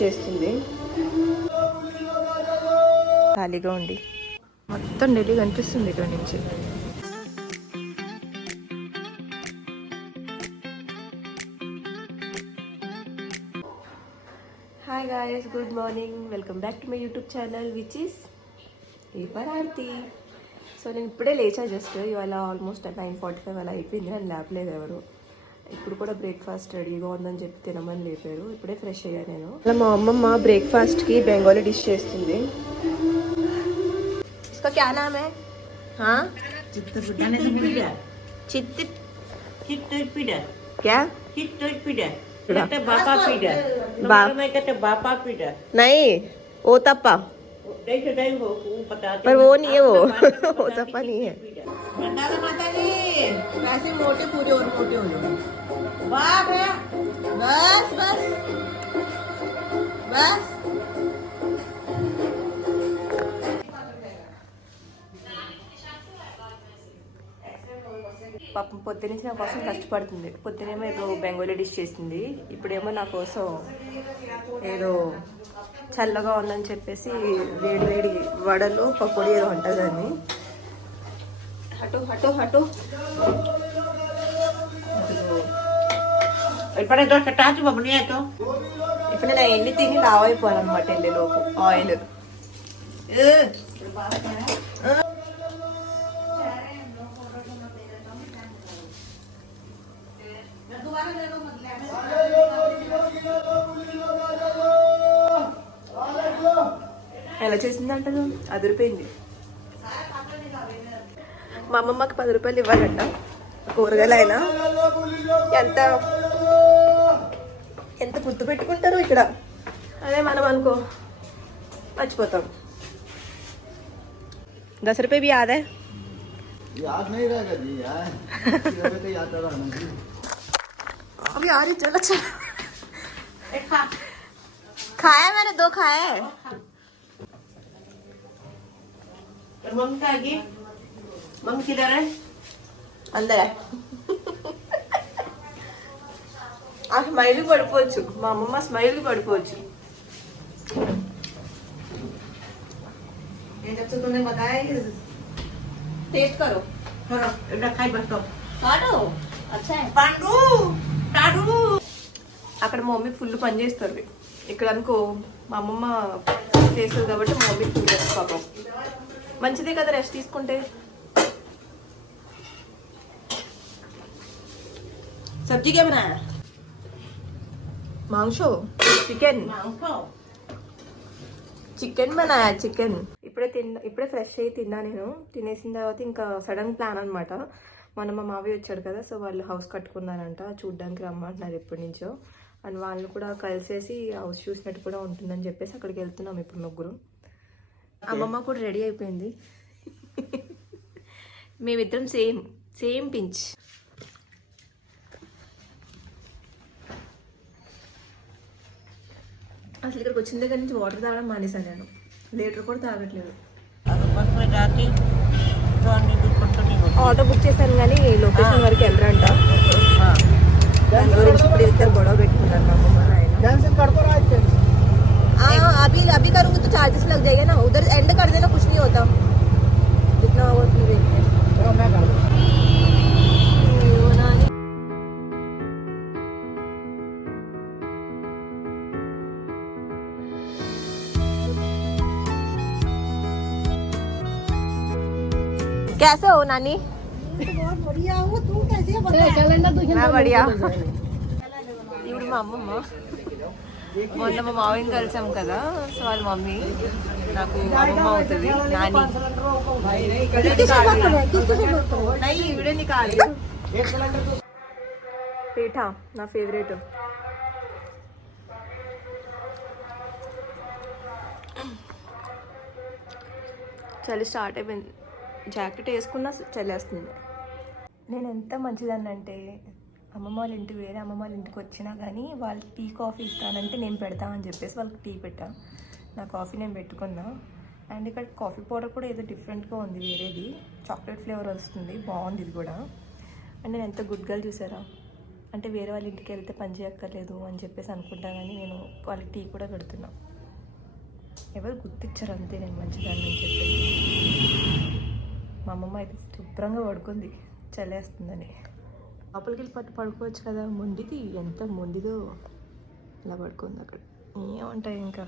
చేస్తుంది ఖాళీగా ఉండి మొత్తం ఢిల్లీ కనిపిస్తుంది ఇక్కడ నుంచి. Hi guys, good morning, welcome back to my YouTube channel which is ఈఫర్ ఆర్తి. సో నేను ఇప్పుడే లేచా, జస్ట్ ఇవాళ ఆల్మోస్ట్ 9:45 అలా అయిపోయింది. నన్ను లేపలేదు ఎవరు. ఇప్పుడు కూడా బ్రేక్ఫాస్ట్ రెడీగా ఉందని చెప్పి తినమని లేపారు. ఇప్పుడే ఫ్రెష్ అయ్యా నేను. అలా మా అమ్మమ్మ బ్రేక్ఫాస్ట్కి బెంగాలీ డిష్ చేస్తుంది. इसका क्या नाम है? हाँ, क्या नहीं ओतप्पा, पर वो नहीं है, वो ओतप्पा नहीं है. वैसे मोटे पूरे और मोटे हो जाओ. बस बस बस. పాపం పొద్దునుంచి నా కోసం కష్టపడుతుంది. పొద్దునేమో ఏదో బెంగాలీ డిష్ చేసింది, ఇప్పుడేమో నా కోసం ఏదో చల్లగా ఉందని చెప్పేసి వేడి వేడి వడలు పకోడీ ఏదో ఉంటుందని. హటు హటు హటు ఇప్పుడు నేను ఎన్ని తిని లావ్ అయిపోవాలన్నమాట వెళ్ళేలోపు. ఆయిల్ ఎలా చేసిందంటారు, అదిరిపోయింది. మా అమ్మమ్మకి 10 రూపాయలు ఇవ్వాలంట కూరగాయలు అయినా. ఎంత ఎంత గుర్తు పెట్టుకుంటారు ఇక్కడ. అదే మనం అనుకో మర్చిపోతాం. 10 रुपये भी याद है? याद नहीं रहेगा जी यार, तो याद रहना जी. अभी आ रही, चलो चलो. खाया मैंने, 2 खाया है. मम्मी का आगे, मम्मी किधर है? अंदर है. ఆ స్మైల్ పడిపోవచ్చు, మా అమ్మమ్మ స్మైల్ పడిపోవచ్చు. तुमने बताया टेस्ट करो. खाई बसो కాదు. అక్కడ మా మమ్మీ ఫుల్ పని చేస్తారు. ఇక్కడ అనుకో మా అమ్మమ్మ చేస్తుంది కాబట్టి మా మమ్మీ ఫుల్ రెస్ట్. పాపం మంచిదే కదా రెస్ట్ తీసుకుంటే. సబ్జీ क्या बनाया? మాంసో, చికెన్. చికెన్ बनाया, చికెన్. ఇప్పుడే ఫ్రెష్ అయ్యి తిన్నా నేను. తినేసిన తర్వాత ఇంకా సడన్ ప్లాన్ అనమాట. మొన్న మా మావయ్య వచ్చాడు కదా, సో వాళ్ళు హౌస్ కట్టుకున్నారంట, చూడ్డానికి రమ్మంటున్నారు ఎప్పటి నుంచో. అండ్ వాళ్ళు కూడా కలిసేసి హౌస్ చూసినట్టు కూడా ఉంటుందని చెప్పేసి అక్కడికి వెళ్తున్నాం ఇప్పుడు ముగ్గురు. అమ్మమ్మ కూడా రెడీ అయిపోయింది. మేమిద్దరం సేమ్ పించ్. అసలు ఇక్కడికి వచ్చిన దగ్గర నుంచి వాటర్ తాగడం మానేశాను నేను. లీటర్ కూడా తాగట్లేదు. ఆటో బుక్ చేశాను కానీ లొకేషన్ వరకు వెళ్ళరంట. దాని గురించి ఇప్పుడు ఇద్దరు గొడవ పెట్టుకున్నారు మా అమ్మమ్మ ఆయన. अभी करूँगी तो चार्जेस लग जाएगा ना, उधर एंड कर देना, कुछ नहीं होता. जितना होगा उतना देखते हैं. कैसे हो नानी? बहुत बढ़िया हूँ, तू कैसे है? मैं बढ़िया. ఇప్పుడు మా అమ్మమ్మ మొన్న మా మావయ్యని కలిసాం కదా, సో వాళ్ళ మమ్మీ నాకు అమ్మమ్మ అవుతుంది. నాని పేఠా నా ఫేవరెట్. చలి స్టార్ట్ అయిపోయింది. జాకెట్ వేసుకున్నా చల్లేస్తుంది. నేను ఎంత మంచిదాన్ని అంటే అమ్మమ్మ వాళ్ళ ఇంటికి వేరే అమ్మమ్మ వాళ్ళ ఇంటికి వచ్చినా కానీ వాళ్ళకి టీ కాఫీ ఇస్తానంటే నేను పెడతామని చెప్పేసి వాళ్ళకి టీ పెట్టా. నా కాఫీ నేను పెట్టుకున్నా. అండ్ ఇక్కడ కాఫీ పౌడర్ కూడా ఏదో డిఫరెంట్గా ఉంది, వేరేది చాక్లెట్ ఫ్లేవర్ వస్తుంది, బాగుంది ఇది కూడా. అండ్ నేను ఎంత గుడ్ గర్ల్ చూసారా. అంటే వేరే వాళ్ళ ఇంటికి వెళ్తే పని చేయక్కర్లేదు అని చెప్పేసి అనుకుంటా, కానీ నేను వాళ్ళకి టీ కూడా పెడుతున్నా. ఎవరు గుర్తించారు అంతే నేను మంచిదాన్ని అని చెప్పేసి. మా అమ్మమ్మ అయితే శుభ్రంగా పడుకుంది చలేస్తుందని. లోపలికి వెళ్ళి పడుకోవచ్చు కదా, మొండిది ఎంత మొండిదో అలా పడుకుంది అక్కడ. ఏమంటాయి ఇంకా.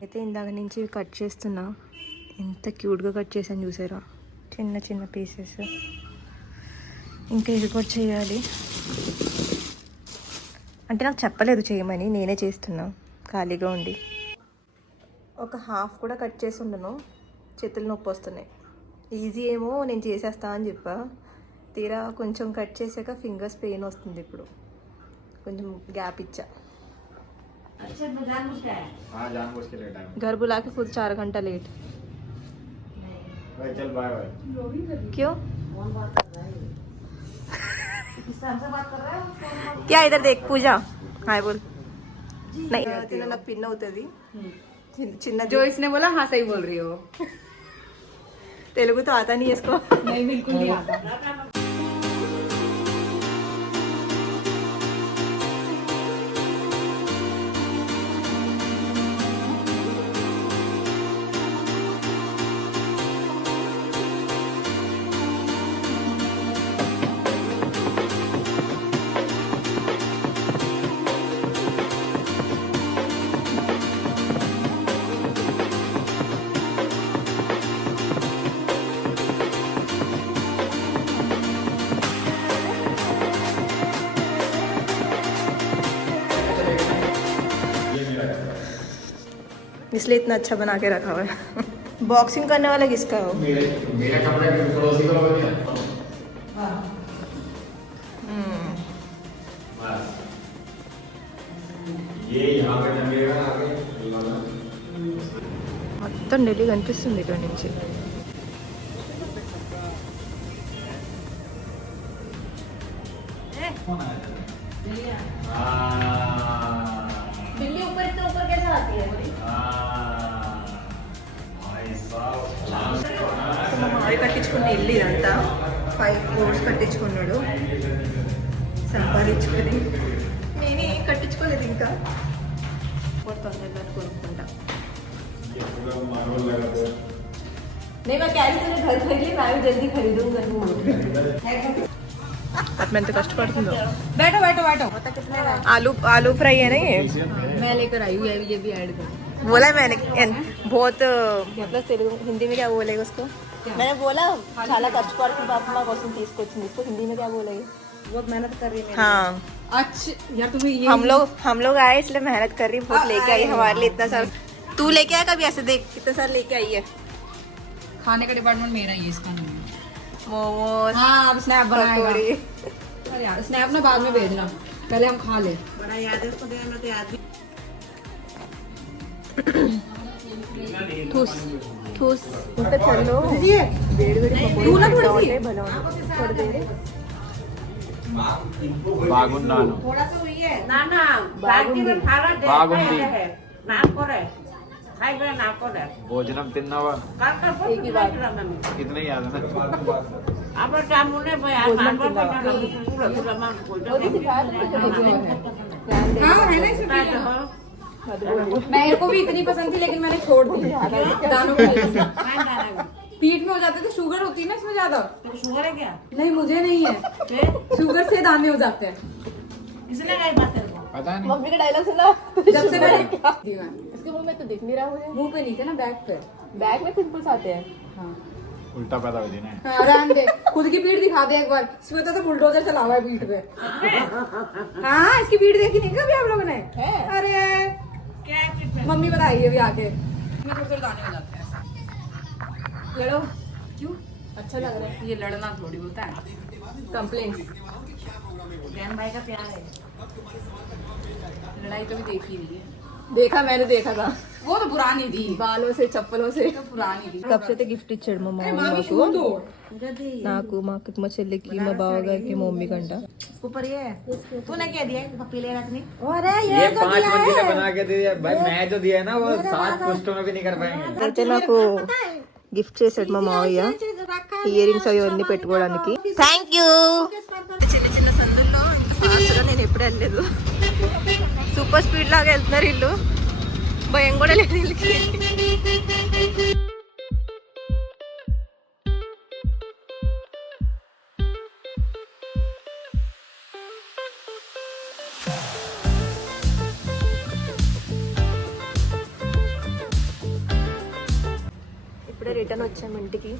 అయితే ఇందాక నుంచి కట్ చేస్తున్నా, ఎంత క్యూట్గా కట్ చేసాను చూసారా, చిన్న చిన్న పీసెస్. ఇంకా ఇది కూడా చేయాలి. అంటే నాకు చెప్పలేదు చేయమని, నేనే చేస్తున్నా ఖాళీగా ఉండి. ఒక హాఫ్ కూడా కట్ చేసి ఉండను, చేతులు నొప్పి వస్తున్నాయి. ఈజీ ఏమో నేను చేసేస్తా అని చెప్పా, తీరా కొంచెం కట్ చేసాక ఫింగర్స్ పెయిన్ వస్తుంది. ఇప్పుడు కొంచెం గ్యాప్ ఇచ్చా. घर बुला के खुद 4 घंटा लेट. चल बाय बाय. क्यों? क्या इधर देख पूजा. हाय बोल. नहीं तेरा ना पिन అవుతది చిన్న. जो इसने बोला हाँ सही बोल रही हो. तेलुगु तो आता नहीं है इसको. नहीं बिल्कुल नहीं आता. इसलिए इतना अच्छा बना के रखा हुआ है. बॉक्सिंग करने वाला किसका हो? मेरा कपड़ा पड़ोसी का लगा दिया. ये यहाँ पे टंगेगा ना आगे. మొత్తం ఢిల్లీ కనిపిస్తుంది ఇక్కడ నుంచి. दिल्ली ऊपर इतने ऊपर कैसे आती है? మా మావి కట్టించుకున్న ఇల్లు ఇదంతా 5 floors కట్టించుకున్నాడు సంపాదించుకొని. నేనే కట్టించుకోలేదు ఇంకా, తొందరగా కొనుక్కుంటా. नहीं मैं कह रही थी घर खरीद ली, मैं भी जल्दी खरीदूंगा. अब मैं तो कष्टपడుతుందో. बैठो बैठो बैठो. आलू फ्राई है ना ये. मैं लेकर आई हूँ, ये भी ऐड कर. बोला मैंने बहुत मतलब तेलुगु हिंदी में क्या बोलेगा उसको. मैंने बोला చాలా కష్టపడుతుంది పాప మా కోసం తీసుకొచ్చింది. इसको हिंदी में क्या बोलेगी? बहुत मेहनत कर रही है. हाँ अच्छा यार तुम्हें ये हम लोग आए इसलिए मेहनत कर रही, बहुत लेके आई हमारे लिए इतना सारा. तू लेके आया कभी ऐसे, देख कितना सारा लेके आई है. खाने का डिपार्टमेंट मेरा ही है, इसका नहीं है. मोमोज. हाँ अब स्नैप बनाएगा. पकौड़ी. अरे यार स्नैप ना बाद में भेजना, पहले हम खा ले. बड़ा याद है उसको, देना तो याद भी. ठूस ठूस ఇంకా చల్లో వేడి వేడి तू ना थोड़ी सी బాగున్నాను. थोड़ा सा हुई है ना ना बाकी में खाना दे బాగుంది. है ना करे खाई गए ना करे భోజనం తిన్నావా? कर एक ही बात. इतना याद है ना. अब जामुने पे यार मार पर पूरा पूरा मान को हाँ है ना इसमें. मेरे को भी इतनी पसंद थी लेकिन मैंने छोड़ दी दानों की वजह से. पीठ में हो जाते थे, शुगर होती है ना इसमें ज्यादा. शुगर है क्या? नहीं मुझे नहीं है, शुगर से दाने हो जाते हैं. इसलिए नहीं बात है पता नहीं. मम्मी का डायलॉग सुना. जब से मैंने इसके मुंह में तो दिख नहीं रहा मुझे. मुंह पे नहीं थे ना, बैक पे. बैग में पिंपल्स आते हैं. हाँ उल्टा पैदा हो जाना है. रहन दे, खुद की पीठ दिखा दे एक बार. इसमें तो बुलडोजर चला हुआ है पीठ पे. हाँ इसकी पीठ देखी नहीं कभी आप लोगों ने? अरे क्या मम्मी बताई अभी आके. दाने हो जाते हैं. लड़ो क्यों? अच्छा लग रहा है. ये लड़ना थोड़ी होता है. कंप्लेंट्स. बहन भाई का प्यार है. लड़ाई कभी देखी नहीं है. देखा मैंने देखा था. वो तो पुरानी थी, బాలో से చప్పలో से. तो पुरानी थी. కప్స్ అయితే గిఫ్ట్ ఇచ్చాడు మా మామ నాకు. నాకు మా అక్కకి మా చెల్లికి మా బావగారికి మా మమ్మీ కంట. ऊपर ये तूने क्या दिया पप्पी ले रखनी. ये 5 मंजिला बना के दे दिया भाई. मैं जो दिया है ना वो 7 पुष्टों में भी नहीं कर पाएंगे. అయితే నాకు గిఫ్ట్ చేశాడు మా మావయ్య ఇయర్ రింగ్స్ అవి అన్ని పెట్టుకోవడానికి. Thank you. చిన్న చిన్న సందుల్లో ఎప్పుడు వెళ్ళలేదు. సూపర్ స్పీడ్ లాగా వెళ్తున్నారు ఇల్లు, భయం కూడా లేదు వీళ్ళకి. ఇప్పుడే రిటర్న్ వచ్చాము ఇంటికి.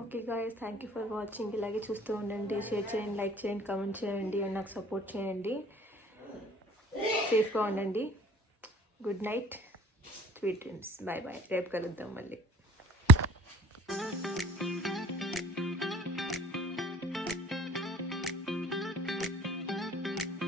Okay guys, thank you for watching. ఇలాగే చూస్తూ ఉండండి, షేర్ చేయండి, లైక్ చేయండి, కామెంట్ చేయండి అండ్ నాకు సపోర్ట్ చేయండి. సేఫ్గా ఉండండి. Good night, sweet dreams. Bye bye. రేపు కలుద్దాం మళ్ళీ.